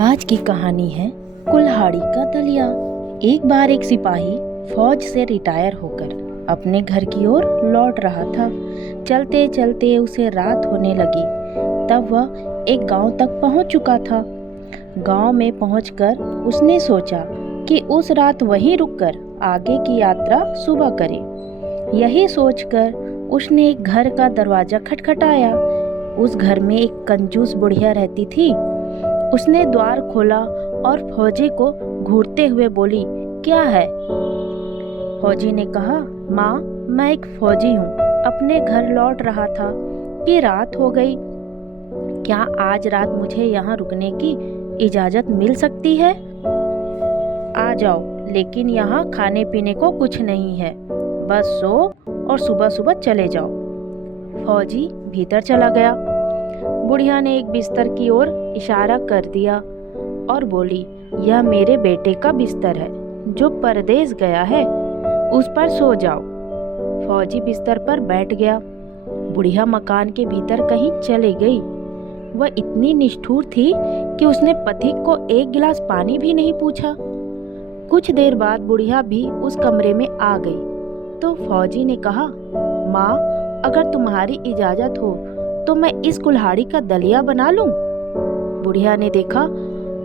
आज की कहानी है कुल्हाड़ी का दलिया। एक बार एक सिपाही फौज से रिटायर होकर अपने घर की ओर लौट रहा था। चलते चलते उसे रात होने लगी। तब वह एक गांव तक पहुंच चुका था। गांव में पहुंचकर उसने सोचा कि उस रात वहीं रुककर आगे की यात्रा सुबह करे। यही सोचकर उसने एक घर का दरवाजा खटखटाया। उस घर में एक कंजूस बुढ़िया रहती थी। उसने द्वार खोला और फौजी को घूरते हुए बोली, क्या है? फौजी ने कहा, माँ, मैं एक फौजी हूँ, अपने घर लौट रहा था कि रात हो गई। क्या आज रात मुझे यहाँ रुकने की इजाज़त मिल सकती है? आ जाओ, लेकिन यहाँ खाने पीने को कुछ नहीं है, बस सो और सुबह सुबह चले जाओ। फौजी भीतर चला गया। बुढ़िया ने एक बिस्तर की ओर इशारा कर दिया और बोली, यह मेरे बेटे का बिस्तर है जो परदेश गया है, उस पर सो जाओ। फौजी बिस्तर पर बैठ गया। बुढ़िया मकान के भीतर कहीं चली गई। वह इतनी निष्ठुर थी कि उसने पथिक को एक गिलास पानी भी नहीं पूछा। कुछ देर बाद बुढ़िया भी उस कमरे में आ गई तो फौजी ने कहा, माँ, अगर तुम्हारी इजाजत हो तो मैं इस कुल्हाड़ी का दलिया बना लूं? बुढ़िया ने देखा,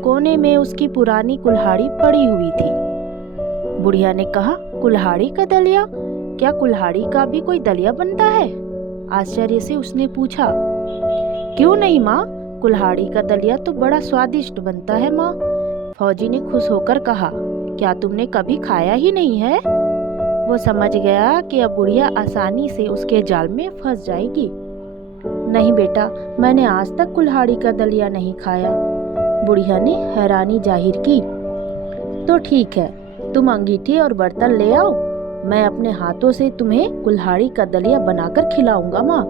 कोने में उसकी पुरानी कुल्हाड़ी पड़ी हुई थी। बुढ़िया ने कहा, कुल्हाड़ी का दलिया? क्या कुल्हाड़ी का भी कोई दलिया बनता है? आश्चर्य से उसने पूछा। क्यों नहीं माँ, कुल्हाड़ी का दलिया तो बड़ा स्वादिष्ट बनता है माँ। फौजी ने खुश होकर कहा, क्या तुमने कभी खाया ही नहीं है? वो समझ गया कि अब बुढ़िया आसानी से उसके जाल में फंस जाएगी। नहीं बेटा, मैंने आज तक कुल्हाड़ी का दलिया नहीं खाया। बुढ़िया ने हैरानी जाहिर की। तो ठीक है, तुम अंगीठी और बर्तन ले आओ, मैं अपने हाथों से तुम्हें कुल्हाड़ी का दलिया बनाकर खिलाऊंगा माँ।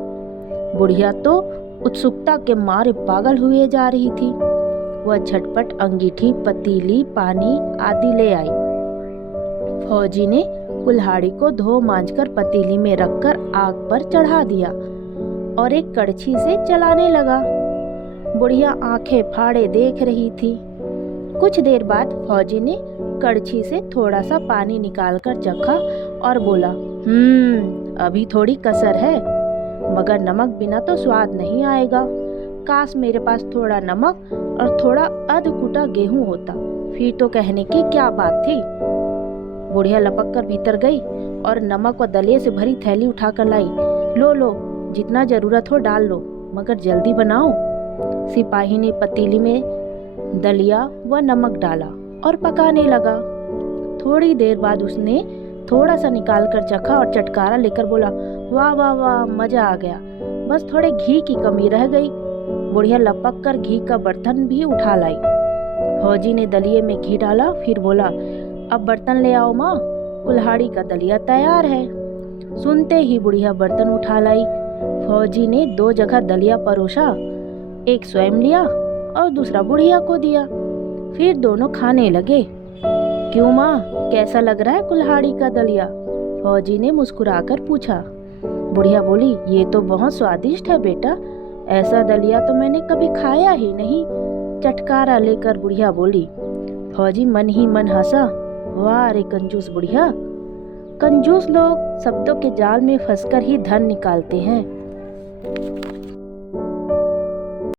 बुढ़िया तो उत्सुकता के मारे पागल हुए जा रही थी। वह झटपट अंगीठी, पतीली, पानी आदि ले आई। फौजी ने कुल्हाड़ी को धो मांजकर पतीली में रखकर आग पर चढ़ा दिया और एक कड़छी से चलाने लगा। बुढ़िया आंखें फाड़े देख रही थी। कुछ देर बाद फौजी ने कड़छी से थोड़ा सा पानी निकालकर चखा और बोला, अभी थोड़ी कसर है, मगर नमक बिना तो स्वाद नहीं आएगा। काश मेरे पास थोड़ा नमक और थोड़ा अध कुटा गेहूं होता, फिर तो कहने की क्या बात थी। बुढ़िया लपक कर भीतर गई और नमक व दलिये से भरी थैली उठाकर लाई। लो लो, जितना जरूरत हो डाल लो, मगर जल्दी बनाओ। सिपाही ने पतीली में दलिया व नमक डाला और पकाने लगा। थोड़ी देर बाद उसने थोड़ा सा निकाल कर चखा और चटकारा लेकर बोला, वाह वाह वाह, मजा आ गया, बस थोड़े घी की कमी रह गई। बुढ़िया लपक कर घी का बर्तन भी उठा लाई। फौजी ने दलिये में घी डाला, फिर बोला, अब बर्तन ले आओ माँ, कुल्हाड़ी का दलिया तैयार है। सुनते ही बुढ़िया बर्तन उठा लाई। फौजी ने 2 जगह दलिया परोसा, एक स्वयं लिया और दूसरा बुढ़िया को दिया। फिर दोनों खाने लगे। क्यों माँ, कैसा लग रहा है कुल्हाड़ी का दलिया? फौजी ने मुस्कुराकर पूछा। बुढ़िया बोली, ये तो बहुत स्वादिष्ट है बेटा, ऐसा दलिया तो मैंने कभी खाया ही नहीं। चटकारा लेकर बुढ़िया बोली। फौजी मन ही मन हंसा, वाह रे कंजूस बुढ़िया। कंजूस लोग शब्दों के जाल में फंसकर ही धन निकालते हैं।